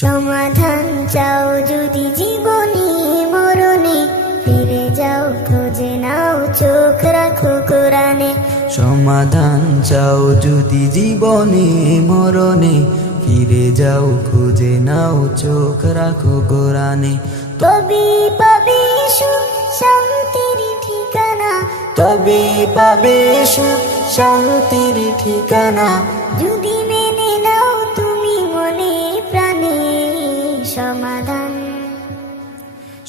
সমাধান চাও যদি জীবনে মরণে, ফিরে যাও খুঁজে নাও চোখ রাখো কোরআনে। সমাধান চাও যদি জীবনে মরণে, ফিরে যাও খুঁজে নাও চোখ রাখো কোরআনে। তবে পাবে সুখ শান্তির ঠিকানা, তবে পাবে সুখ শান্তির ঠিকানা, যদি মেনে নাও তুমি মনে প্রাণে। সমাধান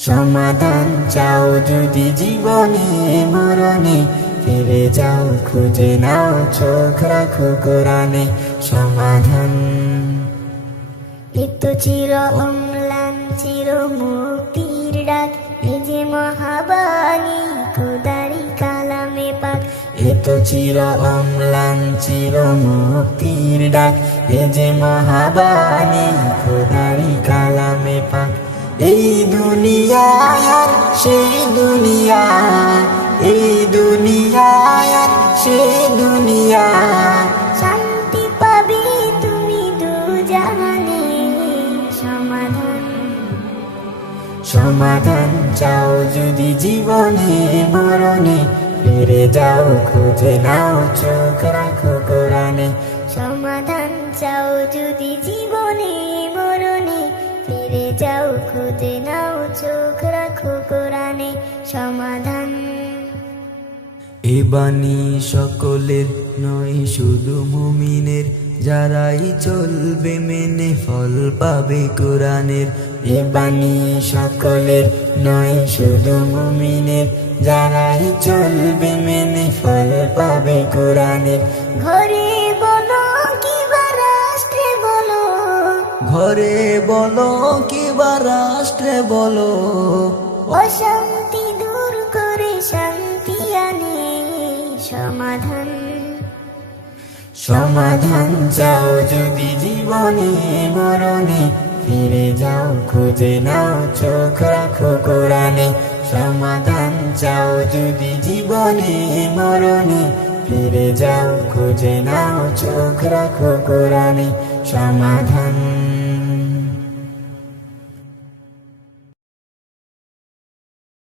সমাধান চাও যদি জীবনে মরণে, ফিরে যাও খুঁজে নাও চোখ রাখো কোরআনে। সমাধান এত চির অম্লান চির মুক্তির ডাক, এ যে মহাবাণী খোদারি কালামে পাক। এত চির অম্লান চির মুক্তির ডাক, এ যে মহাবাণী খোদারি কালামে পাক। এই দুনিয়ায় আর সেই দুনিয়া, এই দুনিয়ায় আর সেই দুনিয়া, শান্তি পাবে তুমি দুজাহানে। সমাধান সমাধান চাও যদি জীবনে মরণে, ফিরে যাও খুঁজে নাও চোখ রাখো কোরআনে। সমাধান চাও যদি জীবনে মরণে, ফিরে যাও খুঁজে নাও চোখ রাখো কোরআনে। সমাধান এ বাণী সকলের নয় শুধু মুমিনের, যারাই চলবে মেনে ফল পাবে কোরআনের। এ বাণী সকলের নয় শুধু মুমিনের, যারাই চলবে মেনে ফল পাবে কোরআনের। ঘরে বলো কিবা রাষ্ট্রে বলো, ঘরে বলো কিবা রাষ্ট্রে বলো, অশান্তি দূর করে শান্তি আনে। সমাধান সমাধান চাও যদি জীবনে মরণে, ফিরে যাও খুঁজে নাও চোখ রাখো কোরআনে। সমাধান চাও যদি জীবনে মরণে, ফিরে যাও খুঁজে নাও চোখ রাখো কোরআনে। সমাধান